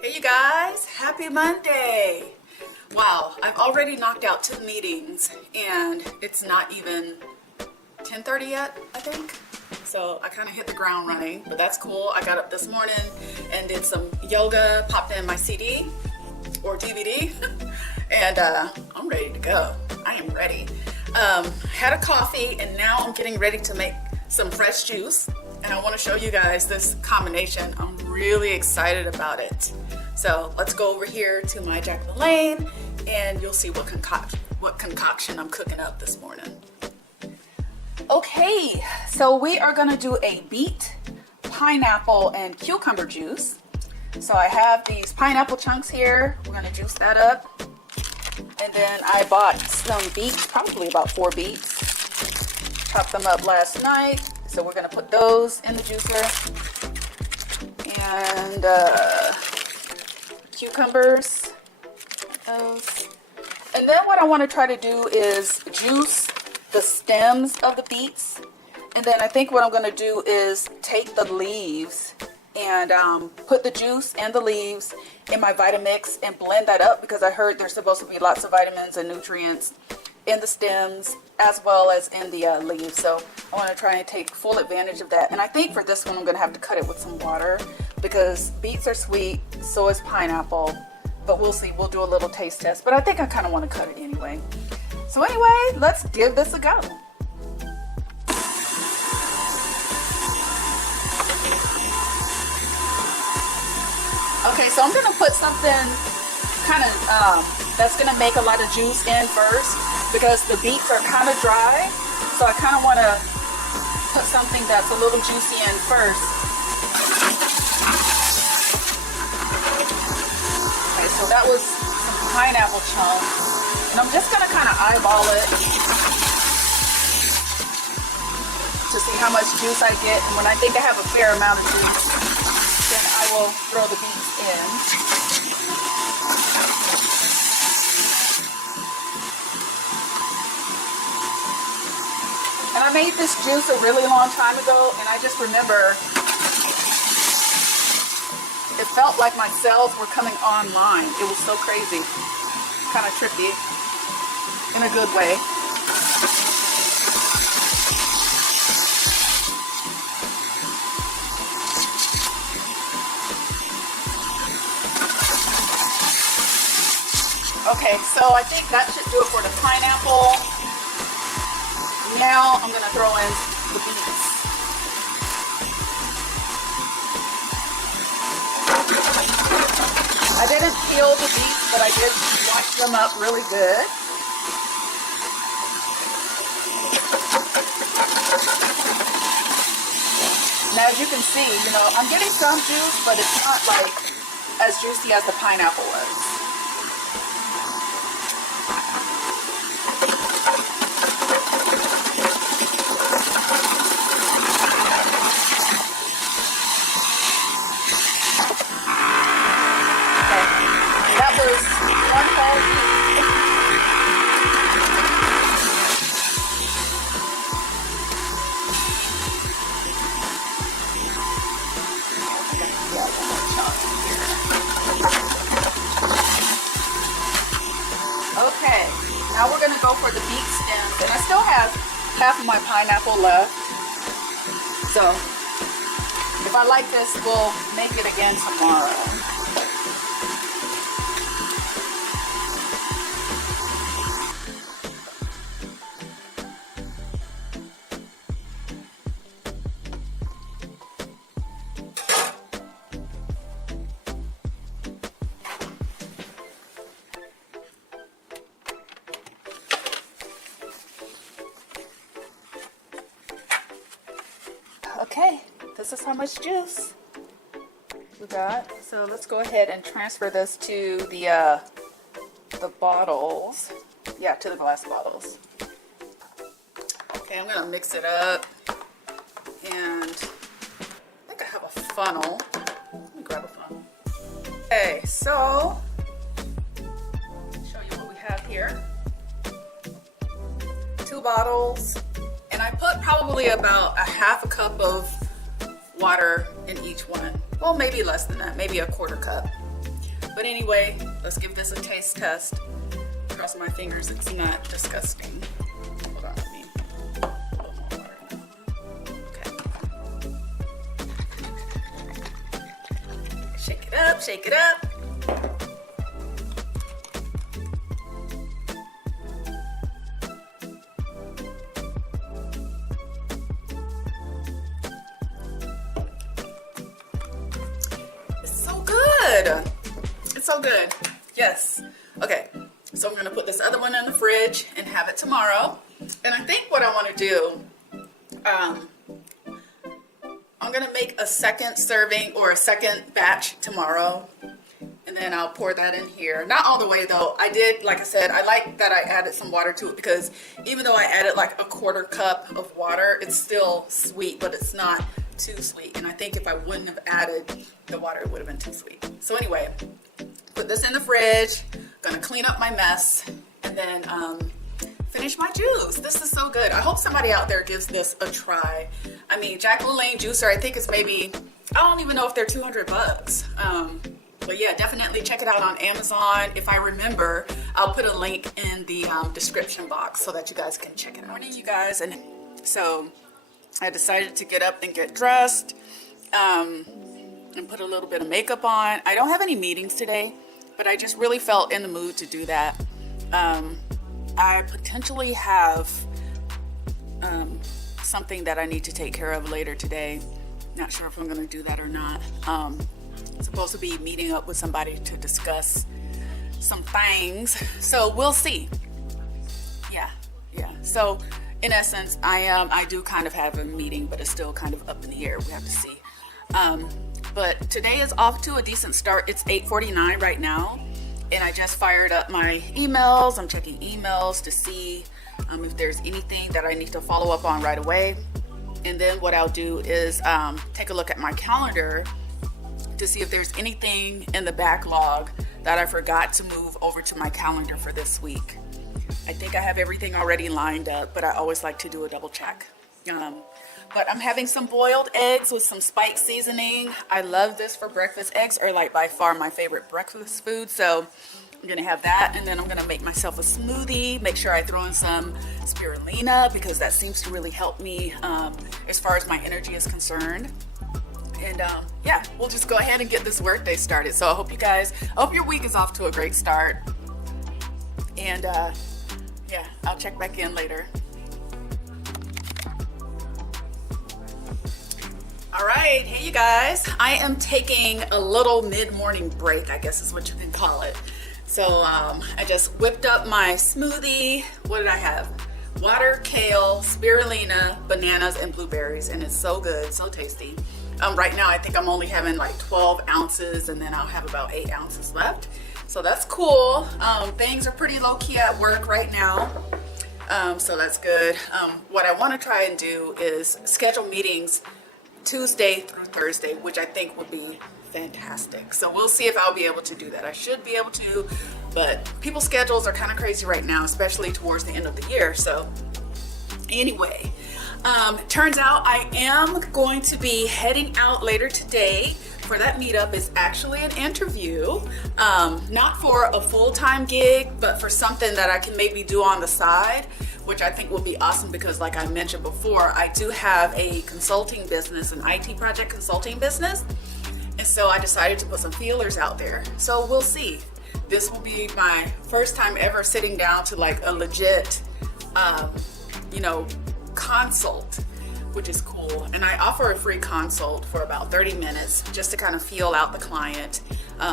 Hey you guys, happy Monday. Wow, I've already knocked out 2 meetings and it's not even 10:30 yet, I think. So I kind of hit the ground running, but that's cool. I got up this morning and did some yoga, popped in my CD or DVD, and I'm ready to go. I am ready. Had a coffee and now I'm getting ready to make some fresh juice, and I want to show you guys this combination. I'm really excited about it. So let's go over here to my Jack LaLanne and you'll see what concoction I'm cooking up this morning. Okay, so we are gonna do a beet, pineapple, and cucumber juice. So I have these pineapple chunks here. We're gonna juice that up. And then I bought some beets, probably about 4 beets. Chopped them up last night. So we're gonna put those in the juicer. And cucumbers. Those. And then what I want to try to do is juice the stems of the beets. And then I think what I'm going to do is take the leaves and put the juice and the leaves in my Vitamix and blend that up, because I heard there's supposed to be lots of vitamins and nutrients in the stems as well as in the leaves. So I want to try and take full advantage of that. And I think for this one I'm going to have to cut it with some water, because beets are sweet, so is pineapple. But we'll see, we'll do a little taste test. But I think I kind of want to cut it anyway. So anyway, let's give this a go. Okay, so I'm going to put something kind of that's going to make a lot of juice in first, because the beets are kind of dry. So I kind of want to put something that's a little juicy in first. Okay, so that was some pineapple chunks. And I'm just going to kind of eyeball it to see how much juice I get. And when I think I have a fair amount of juice, then I will throw the beets in. And I made this juice a really long time ago, and I just remember it felt like my cells were coming online. It was so crazy. Kind of trippy in a good way. Okay, so I think that should do it for the pineapple. Now I'm going to throw in the beets. I didn't peel the beets, but I did wash them up really good. Now as you can see, you know, I'm getting some juice, but it's not like as juicy as the pineapple was. Okay, now we're going to go for the beet stems, and I still have half of my pineapple left. So if I like this, we'll make it again tomorrow. Okay, this is how much juice we got. So let's go ahead and transfer this to the bottles. Yeah, to the glass bottles. Okay, I'm gonna mix it up, and I think I have a funnel. Let me grab a funnel. Okay, so show you what we have here. 2 bottles, and I put probably about a half a cup of water in each one. Well, maybe less than that, maybe a 1/4 cup. But anyway, let's give this a taste test. Cross my fingers it's not disgusting. Hold on, let me put more water in. Okay. Shake it up, shake it up. It's so good. Yes. Okay. So I'm going to put this other one in the fridge and have it tomorrow. And I think what I want to do, I'm going to make a second serving or a second batch tomorrow. And then I'll pour that in here. Not all the way though. I did, like I said, I like that I added some water to it because even though I added like a 1/4 cup of water, it's still sweet, but it's not too sweet. And I think if I wouldn't have added the water, it would have been too sweet. So anyway, put this in the fridge. Gonna clean up my mess and then finish my juice. This is so good. I hope somebody out there gives this a try. I mean, Jack LaLanne juicer, I think it's maybe, I don't even know if they're 200 bucks. But yeah, definitely check it out on Amazon. If I remember, I'll put a link in the description box so that you guys can check it out. Good morning, you guys. And so I decided to get up and get dressed and put a little bit of makeup on. I don't have any meetings today, but I just really felt in the mood to do that. I potentially have something that I need to take care of later today. Not sure if I'm going to do that or not. I'm supposed to be meeting up with somebody to discuss some things, so we'll see. Yeah. So in essence, I do kind of have a meeting, but it's still kind of up in the air. We have to see. But today is off to a decent start. It's 8:49 right now, and I just fired up my emails. I'm checking emails to see if there's anything that I need to follow up on right away. And then what I'll do is take a look at my calendar to see if there's anything in the backlog that I forgot to move over to my calendar for this week. I think I have everything already lined up, but I always like to do a double check. But I'm having some boiled eggs with some spice seasoning. I love this for breakfast. Eggs are like by far my favorite breakfast food. So I'm gonna have that, and then I'm gonna make myself a smoothie. Make sure I throw in some spirulina because that seems to really help me as far as my energy is concerned. And yeah, we'll just go ahead and get this workday started. So I hope your week is off to a great start. And yeah, I'll check back in later. All right, hey you guys, I am taking a little mid-morning break, I guess is what you can call it. So I just whipped up my smoothie. What did I have? Water, kale, spirulina, bananas, and blueberries, and it's so good, so tasty. Right now I think I'm only having like 12 ounces, and then I'll have about 8 ounces left. So that's cool. Things are pretty low-key at work right now. So that's good. What I want to try and do is schedule meetings Tuesday through Thursday, which I think would be fantastic. So we'll see if I'll be able to do that. I should be able to, but people's schedules are kind of crazy right now, especially towards the end of the year. So anyway, turns out I am going to be heading out later today for that meetup. Is actually an interview, not for a full-time gig, but for something that I can maybe do on the side, which I think will be awesome because like I mentioned before, I do have a consulting business, an IT project consulting business. And so I decided to put some feelers out there. So we'll see. This will be my first time ever sitting down to like a legit, consult, which is cool. And I offer a free consult for about 30 minutes just to kind of feel out the client,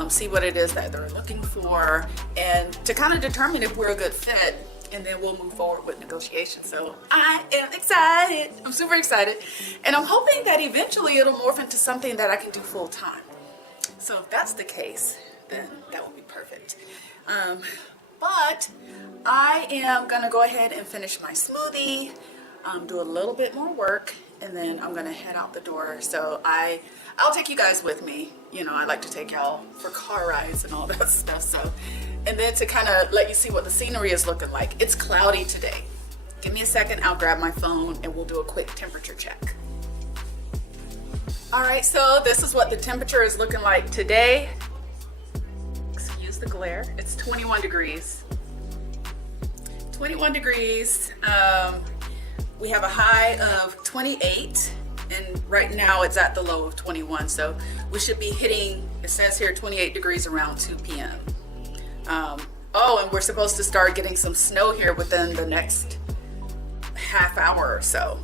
see what it is that they're looking for, and to kind of determine if we're a good fit. And then we'll move forward with negotiations. So I am excited. excited. I'm super excited. And I'm hoping that eventually it'll morph into something that I can do full time. So if that's the case, then that would be perfect. But I am gonna go ahead and finish my smoothie, do a little bit more work, and then I'm gonna head out the door. So I'll take you guys with me. You know, I like to take y'all for car rides and all that stuff. So, and then to kind of let you see what the scenery is looking like. It's cloudy today. Give me a second, I'll grab my phone and we'll do a quick temperature check. All right, so this is what the temperature is looking like today. Excuse the glare. It's 21 degrees. 21 degrees. We have a high of 28, and right now it's at the low of 21. So we should be hitting, it says here, 28 degrees around 2 p.m. Oh, and we're supposed to start getting some snow here within the next half hour or so.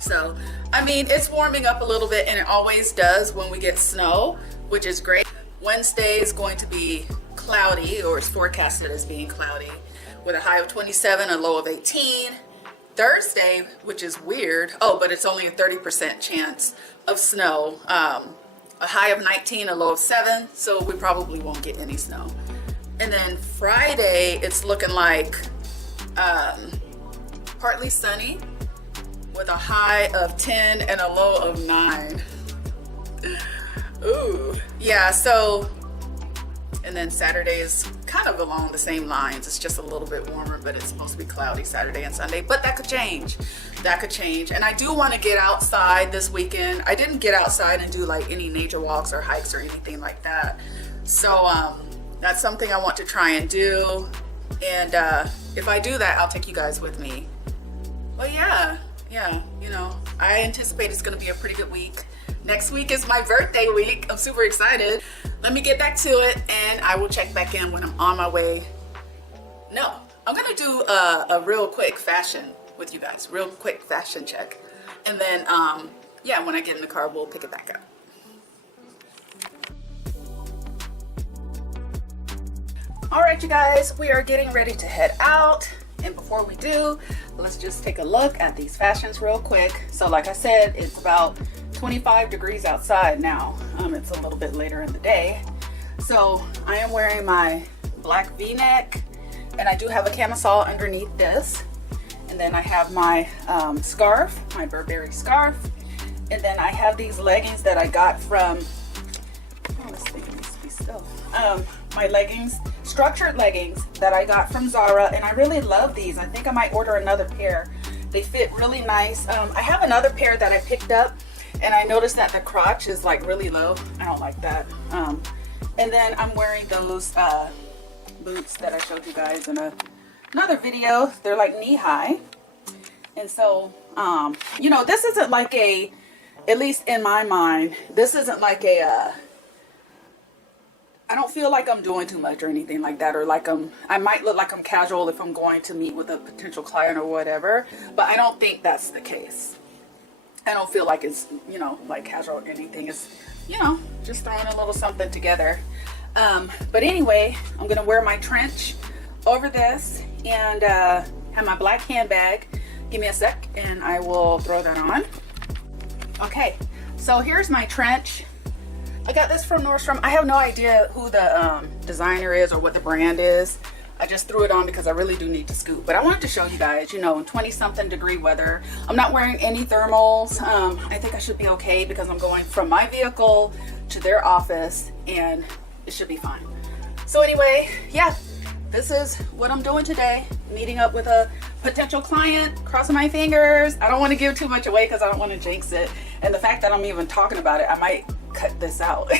So, I mean, it's warming up a little bit, and it always does when we get snow, which is great. Wednesday is going to be cloudy, or it's forecasted as being cloudy, with a high of 27, a low of 18. Thursday, which is weird, oh, but it's only a 30% chance of snow. A high of 19, a low of 7, so we probably won't get any snow. And then Friday, it's looking like partly sunny with a high of 10 and a low of 9. Ooh, yeah, so, and then Saturday is kind of along the same lines. It's just a little bit warmer, but it's supposed to be cloudy Saturday and Sunday, but that could change. That could change. And I do want to get outside this weekend. I didn't get outside and do like any nature walks or hikes or anything like that. So that's something I want to try and do. And if I do that, I'll take you guys with me. Well, yeah, you know, I anticipate it's going to be a pretty good week. Next week is my birthday week. I'm super excited. Let me get back to it, and I will check back in when I'm on my way. No, I'm going to do a real quick fashion with you guys. Real quick fashion check. And then, yeah, when I get in the car, we'll pick it back up. All right, you guys, we are getting ready to head out. And before we do, let's just take a look at these fashions real quick. So like I said, it's about 25 degrees outside now. It's a little bit later in the day. So I am wearing my black v-neck, and I do have a camisole underneath this. And then I have my scarf, my Burberry scarf. And then I have these leggings that I got from, oh, this thing needs to be still. My leggings, structured leggings that I got from Zara, and I really love these. I think I might order another pair. They fit really nice. I have another pair that I picked up, and I noticed that the crotch is like really low. I don't like that. And then I'm wearing those boots that I showed you guys in another video. They're like knee high. And so, you know, this isn't like a, at least in my mind, this isn't like a, I don't feel like I'm doing too much or anything like that, or like I might look like I'm casual if I'm going to meet with a potential client or whatever, but I don't think that's the case. I don't feel like it's, you know, like casual or anything. It's, you know, just throwing a little something together. But anyway, I'm gonna wear my trench over this and have my black handbag. Give me a sec and I will throw that on. Okay, so here's my trench. I got this from Nordstrom. I have no idea who the designer is or what the brand is. I just threw it on because I really do need to scoot. But I wanted to show you guys, you know, in 20-something degree weather. I'm not wearing any thermals. I think I should be okay because I'm going from my vehicle to their office and it should be fine. So anyway, yeah, this is what I'm doing today. Meeting up with a potential client, crossing my fingers. I don't want to give too much away because I don't want to jinx it. And the fact that I'm even talking about it, I might cut this out.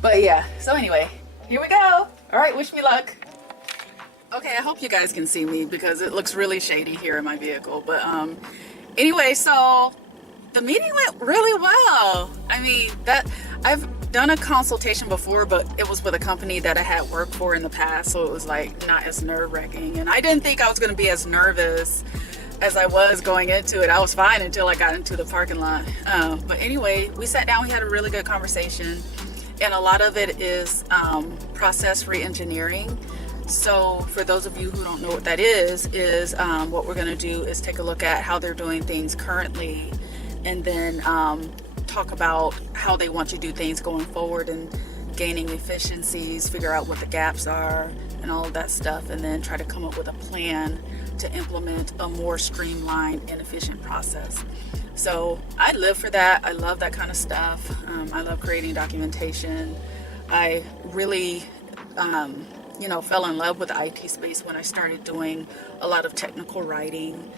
But yeah, so anyway, here we go. All right, wish me luck. Okay, I hope you guys can see me because it looks really shady here in my vehicle. But anyway, so the meeting went really well. I mean, I've done a consultation before, but it was with a company that I had worked for in the past, so it was like not as nerve-wracking. And I didn't think I was going to be as nervous as I was going into it. I was fine until I got into the parking lot. But anyway, we sat down, we had a really good conversation, and a lot of it is process re-engineering. So for those of you who don't know what that is what we're going to do is take a look at how they're doing things currently, and then talk about how they want to do things going forward and gaining efficiencies, figure out what the gaps are and all of that stuff, and then try to come up with a plan to implement a more streamlined and efficient process. So I live for that. I love that kind of stuff. I love creating documentation. I really fell in love with the IT space when I started doing a lot of technical writing,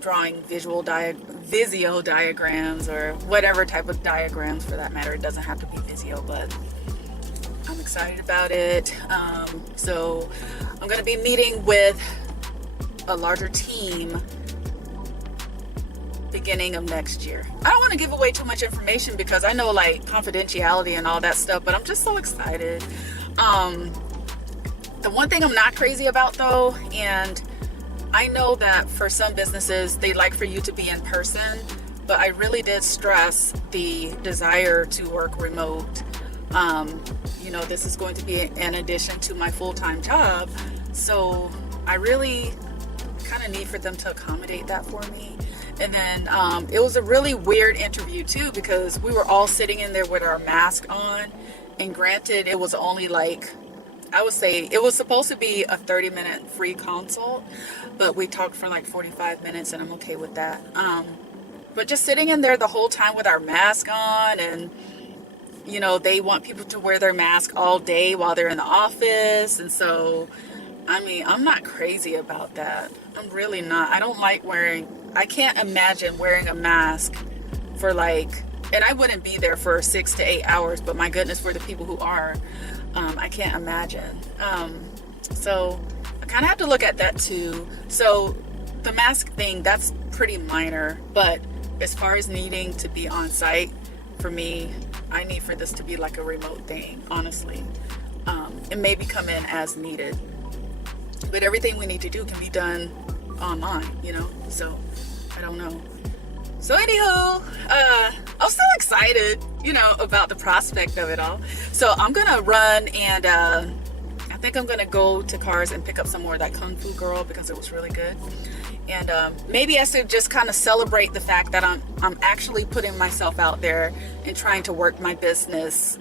drawing Visio diagrams, or whatever type of diagrams for that matter. It doesn't have to be Visio, but I'm excited about it. So I'm going to be meeting with a larger team beginning of next year. I don't want to give away too much information because I know like confidentiality and all that stuff, but I'm just so excited. The one thing I'm not crazy about though, and I know that for some businesses they like for you to be in person, but I really did stress the desire to work remote. This is going to be in addition to my full-time job, so I really kind of need for them to accommodate that for me. And then it was a really weird interview too, because we were all sitting in there with our mask on, and granted it was only like, I would say it was supposed to be a 30-minute free consult, but we talked for like 45 minutes, and I'm okay with that. But just sitting in there the whole time with our mask on, and they want people to wear their mask all day while they're in the office. And so, I'm not crazy about that. I'm really not. I can't imagine wearing a mask for and I wouldn't be there for 6 to 8 hours, but my goodness, for the people who are, I can't imagine. So I kind of have to look at that too. So the mask thing, that's pretty minor, but as far as needing to be on site, for me, I need for this to be like a remote thing, honestly. And maybe come in as needed. But everything we need to do can be done online, so I don't know. So anywho, I'm still excited, about the prospect of it all. So I'm gonna run, and I think I'm gonna go to Cars and pick up some more of that Kung Fu Girl because it was really good. And maybe I should just kind of celebrate the fact that I'm actually putting myself out there and trying to work my business.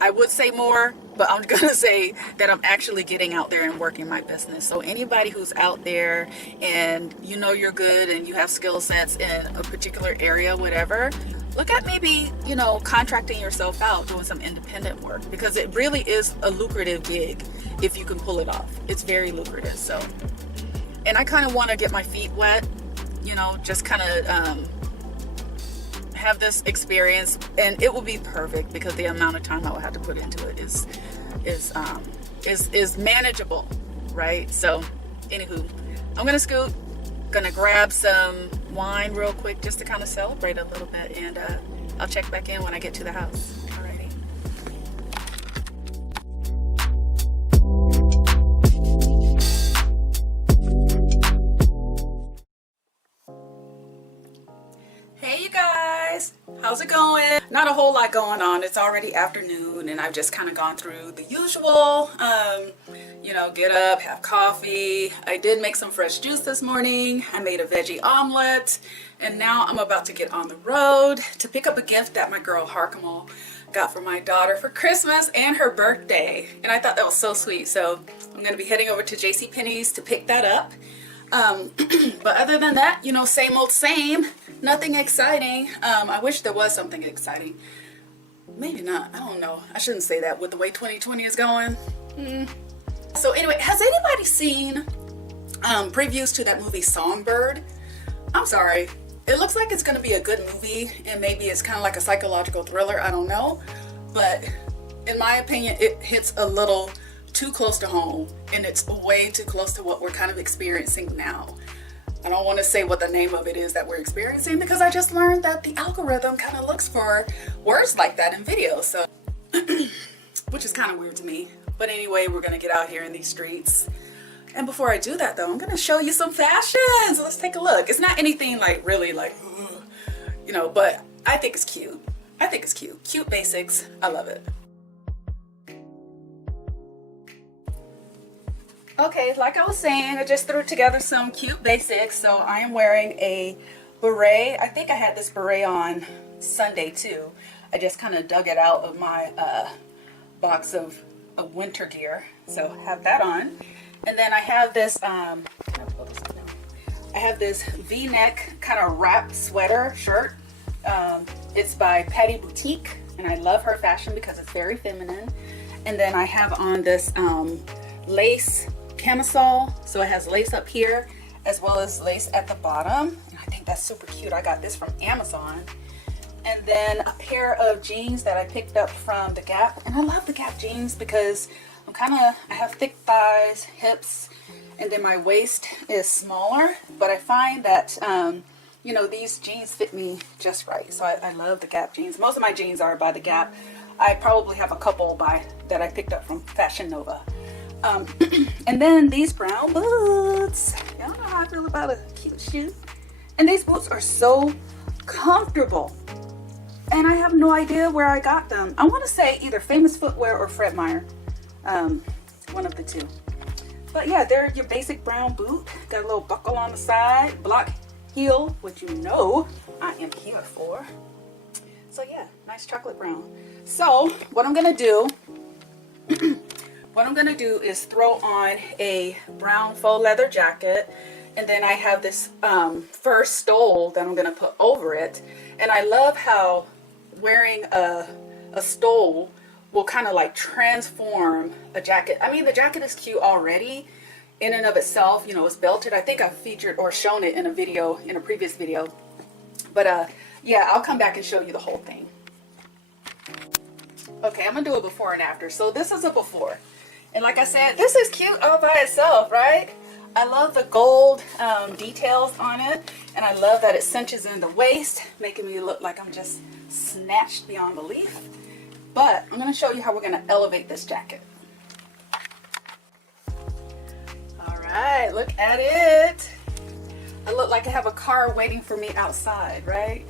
I would say more, but I'm going to say that I'm actually getting out there and working my business. So anybody who's out there and you're good and you have skill sets in a particular area, whatever, look at maybe, contracting yourself out, doing some independent work, because it really is a lucrative gig if you can pull it off. It's very lucrative. So, and I kind of want to get my feet wet, just kind of have this experience, and it will be perfect because the amount of time I will have to put into it is manageable, right? So anywho, I'm gonna scoot, gonna grab some wine real quick just to kind of celebrate a little bit, and I'll check back in when I get to the house. Alrighty. Hey you guys, how's it going? Not a whole lot going on. It's already afternoon, and I've just kind of gone through the usual, get up, have coffee. I did make some fresh juice this morning. I made a veggie omelet, and now I'm about to get on the road to pick up a gift that my girl Harkamal got for my daughter for Christmas and her birthday, and I thought that was so sweet. So I'm going to be heading over to JCPenney's to pick that up. But other than that, same old same, nothing exciting. I wish there was something exciting. Maybe not, I don't know. I shouldn't say that with the way 2020 is going. So anyway, has anybody seen previews to that movie Songbird? I'm sorry, it looks like it's going to be a good movie, and maybe it's kind of like a psychological thriller, I don't know, but in my opinion it hits a little too close to home, and it's way too close to what we're kind of experiencing now. I don't want to say what the name of it is that we're experiencing, because I just learned that the algorithm kind of looks for words like that in videos, so which is kind of weird to me. But anyway, we're gonna get out here in these streets, and before I do that though, I'm gonna show you some fashions. Let's take a look. It's not anything like really like but I think it's cute. Cute basics. I love it. Okay, like I was saying, I just threw together some cute basics. So I am wearing a beret. I think I had this beret on Sunday too. I just kind of dug it out of my box of winter gear. So I have that on. And then I have this, can I pull this up now? I have this V-neck kind of wrap sweater shirt. It's by Patty Boutique, and I love her fashion because it's very feminine. And then I have on this lace camisole, so it has lace up here as well as lace at the bottom, and I think that's super cute. I got this from Amazon. And then a pair of jeans that I picked up from the Gap, and I love the Gap jeans because I have thick thighs, hips, and then my waist is smaller, but I find that you know, these jeans fit me just right. So I love the Gap jeans. Most of my jeans are by the Gap. I probably have a couple that I picked up from Fashion Nova. And then these brown boots. Y'all know how I feel about a cute shoe. And these boots are so comfortable. And I have no idea where I got them. I want to say either Famous Footwear or Fred Meyer. One of the two. But yeah, they're your basic brown boot. Got a little buckle on the side. Block heel, which you know I am here for. So yeah, nice chocolate brown. So what I'm gonna do is throw on a brown faux leather jacket, and then I have this fur stole that I'm gonna put over it. And I love how wearing a stole will kind of like transform a jacket. I mean, the jacket is cute already in and of itself, you know, it's belted. I think I've featured or shown it in a video, in a previous video. But yeah, I'll come back and show you the whole thing. Okay, I'm gonna do a before and after. So this is a before. And like I said, this is cute all by itself, right? I love the gold details on it. And I love that it cinches in the waist, making me look like I'm just snatched beyond belief. But I'm gonna show you how we're gonna elevate this jacket. Alright, look at it. I look like I have a car waiting for me outside, right?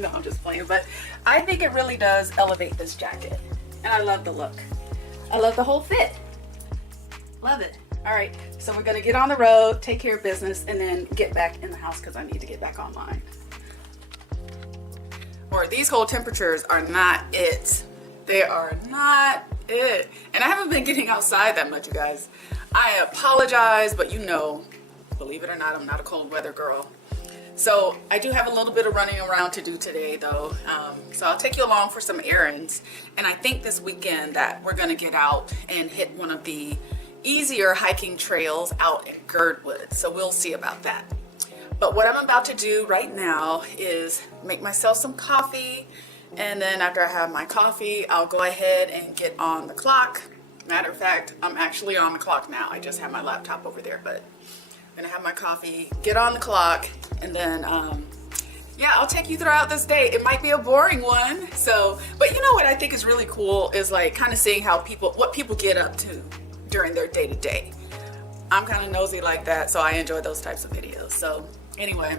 No, I'm just playing, but I think it really does elevate this jacket. And I love the look. I love the whole fit. Love it. Alright, so we're gonna get on the road, take care of business, and then get back in the house because I need to get back online. Or these cold temperatures are not it. They are not it. And I haven't been getting outside that much, you guys. I apologize, but you know, believe it or not, I'm not a cold weather girl. So I do have a little bit of running around to do today though. So I'll take you along for some errands. And I think this weekend that we're gonna get out and hit one of the easier hiking trails out at Girdwood. So we'll see about that. But what I'm about to do right now is make myself some coffee. And then after I have my coffee, I'll go ahead and get on the clock. Matter of fact, I'm actually on the clock now. I just have my laptop over there, but I'm gonna have my coffee, get on the clock, and then yeah, I'll take you throughout this day. It might be a boring one, so, but you know what I think is really cool is like kind of seeing how what people get up to during their day-to-day. I'm kind of nosy like that, so I enjoy those types of videos. So anyway,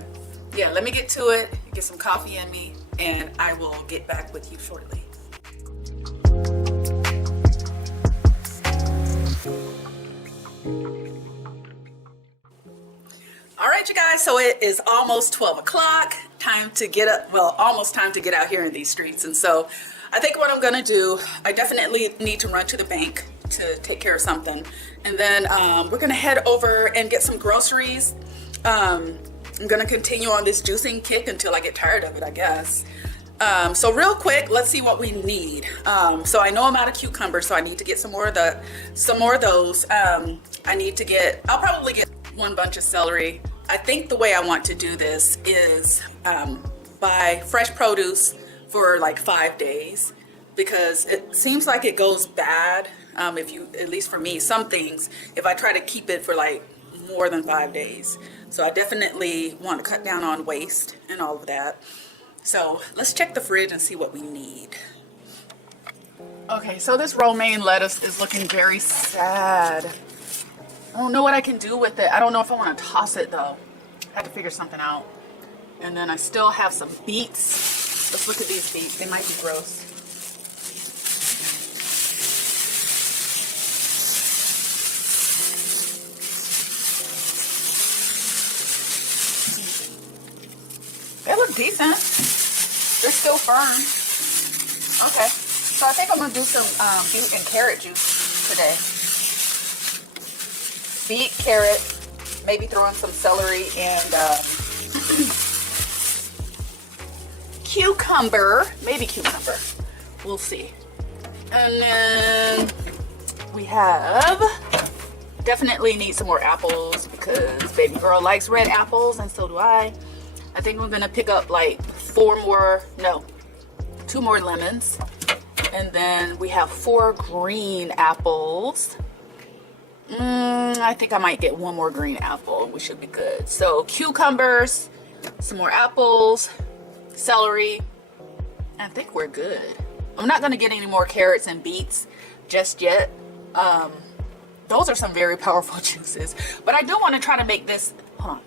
yeah, let me get to it, get some coffee in me, and I will get back with you shortly. All right, you guys, so it is almost 12 o'clock. Time to get up, well, almost time to get out here in these streets. And so I think what I'm gonna do, I definitely need to run to the bank to take care of something. And then we're gonna head over and get some groceries. I'm gonna continue on this juicing kick until I get tired of it, I guess. So real quick, let's see what we need. So I know I'm out of cucumbers, so I need to get some more of those. I'll probably get one bunch of celery. I think the way I want to do this is buy fresh produce for like 5 days, because it seems like it goes bad if you, at least for me, some things, if I try to keep it for like more than 5 days. So I definitely want to cut down on waste and all of that. So let's check the fridge and see what we need. Okay, so this romaine lettuce is looking very sad. I don't know what I can do with it. I don't know if I want to toss it though. I have to figure something out. And then I still have some beets. Let's look at these beets. They might be gross. They look decent. They're still firm. Okay. So I think I'm going to do some beet and carrot juice today. Beet, carrot, maybe throw in some celery and cucumber. Maybe cucumber. We'll see. And then we have, definitely need some more apples because baby girl likes red apples and so do I. I think we're gonna pick up like 2 more lemons. And then we have 4 green apples. I think I might get 1 more green apple. We should be good. So cucumbers, some more apples, celery. I think we're good. I'm not gonna get any more carrots and beets just yet. Those are some very powerful juices. But I do want to try to make this, hold on.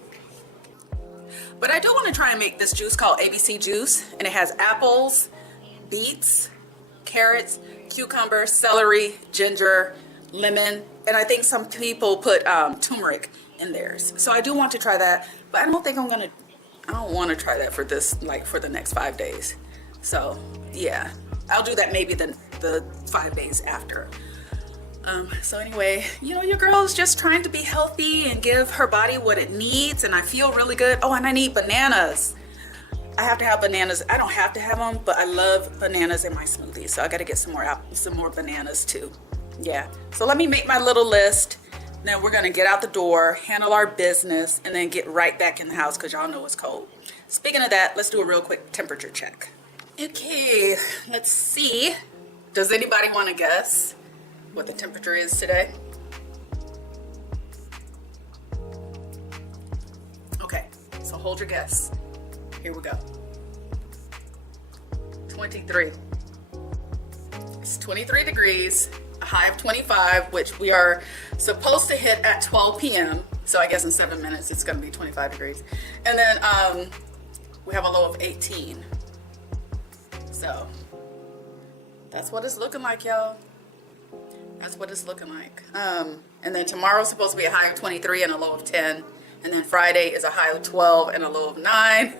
But I do want to try and make this juice called ABC juice. And it has apples, beets, carrots, cucumber, celery, ginger, lemon. And I think some people put turmeric in theirs. So I do want to try that. But I don't think I don't want to try that for this, like for the next 5 days. So yeah, I'll do that maybe the 5 days after. So anyway, you know, your girl is just trying to be healthy and give her body what it needs, and I feel really good. Oh, and I need bananas. I have to have bananas. I don't have to have them, but I love bananas in my smoothie, so I got to get some more bananas too. Yeah. So let me make my little list. Then we're gonna get out the door, handle our business, and then get right back in the house because y'all know it's cold. Speaking of that, let's do a real quick temperature check. Okay, let's see. Does anybody want to guess what the temperature is today? Okay, so hold your guess. Here we go. 23. It's 23 degrees, a high of 25, which we are supposed to hit at 12 p.m. So I guess in 7 minutes it's gonna be 25 degrees. And then we have a low of 18. So that's what it's looking like, y'all. That's what it's looking like. And then tomorrow's supposed to be a high of 23 and a low of 10. And then Friday is a high of 12 and a low of 9.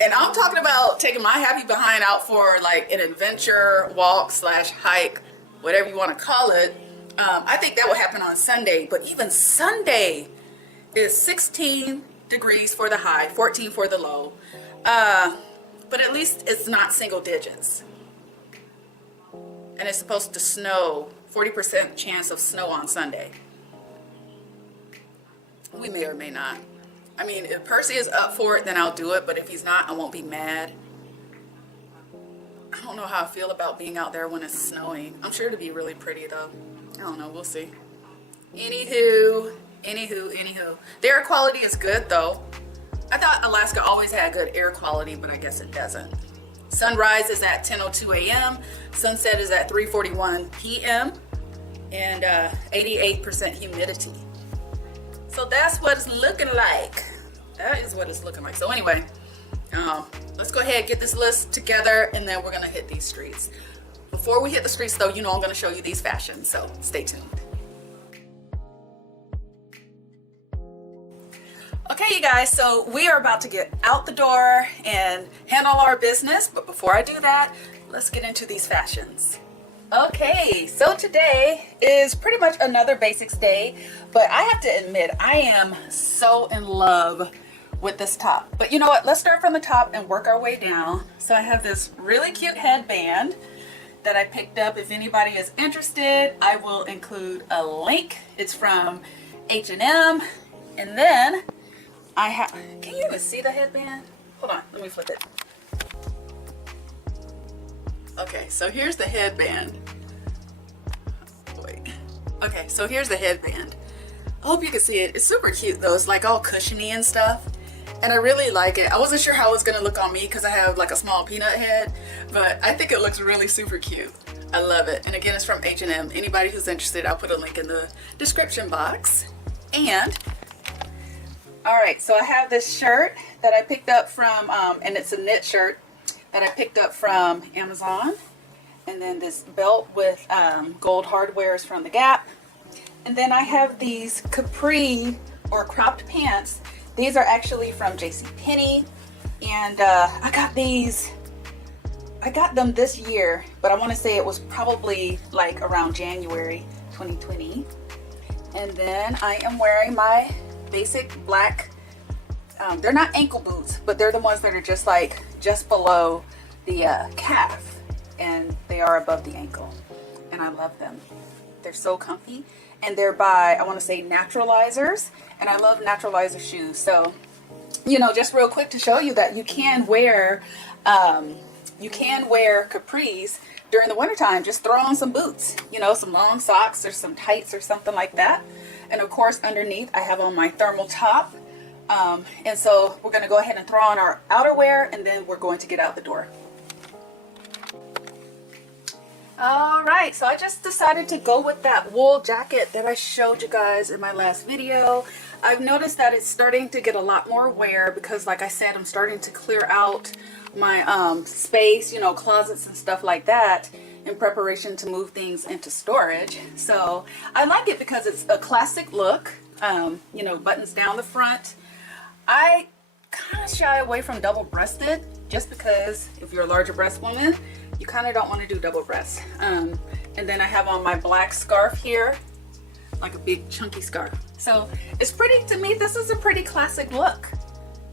And I'm talking about taking my happy behind out for like an adventure walk / hike, whatever you want to call it. I think that will happen on Sunday. But even Sunday is 16 degrees for the high, 14 for the low. But at least it's not single digits. And it's supposed to snow. 40% chance of snow on Sunday. We may or may not. I mean, if Percy is up for it, then I'll do it. But if he's not, I won't be mad. I don't know how I feel about being out there when it's snowing. I'm sure it'll be really pretty though. I don't know. We'll see. Anywho. The air quality is good though. I thought Alaska always had good air quality, but I guess it doesn't. Sunrise is at 10:02 a.m. Sunset is at 3:41 p.m. and 88% humidity. So that's what it's looking like. That is what it's looking like. So anyway, let's go ahead and get this list together and then we're gonna hit these streets. Before we hit the streets though, you know I'm gonna show you these fashions, so stay tuned. Okay, you guys, so we are about to get out the door and handle our business, but before I do that, let's get into these fashions. Okay, so today is pretty much another basics day, but I have to admit, I am so in love with this top. But you know what, let's start from the top and work our way down. So I have this really cute headband that I picked up. If anybody is interested, I will include a link. It's from H&M, and then I have, can you even see the headband? Hold on, let me flip it. Okay, so here's the headband. Wait. Okay, so here's the headband. I hope you can see it. It's super cute though. It's like all cushiony and stuff. And I really like it. I wasn't sure how it was gonna look on me because I have like a small peanut head, but I think it looks really super cute. I love it. And again, it's from H&M. Anybody who's interested, I'll put a link in the description box. And all right, so I have this shirt that I picked up from, and it's a knit shirt that I picked up from Amazon. And then this belt with gold hardwares from the Gap. And then I have these capri or cropped pants. These are actually from JCPenney. And I got them this year, but I want to say it was probably like around January 2020. And then I am wearing my basic black, they're not ankle boots, but they're the ones that are just below the calf, and they are above the ankle, and I love them. They're so comfy, and they're by, I want to say, Naturalizers, and I love Naturalizer shoes. So, you know, just real quick to show you that you can wear capris during the wintertime. Just throw on some boots, you know, some long socks or some tights or something like that. And of course, underneath I have on my thermal top. And so we're going to go ahead and throw on our outerwear, and then we're going to get out the door. All right, so I just decided to go with that wool jacket that I showed you guys in my last video. I've noticed that it's starting to get a lot more wear because, like I said, I'm starting to clear out my space, you know, closets and stuff like that, in preparation to move things into storage. So I like it because it's a classic look, you know, buttons down the front. I kind of shy away from double-breasted just because if you're a larger breast woman, you kind of don't want to do double breast. And then I have on my black scarf here, like a big chunky scarf. So it's pretty, to me, this is a pretty classic look,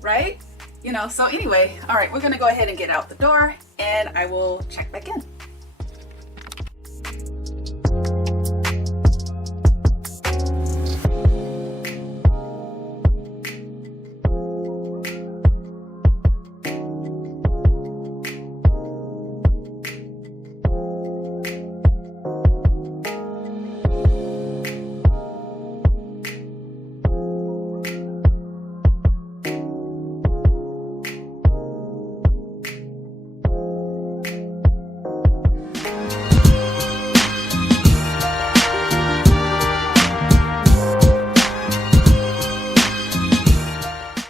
right? You know, so anyway, all right, we're gonna go ahead and get out the door, and I will check back in.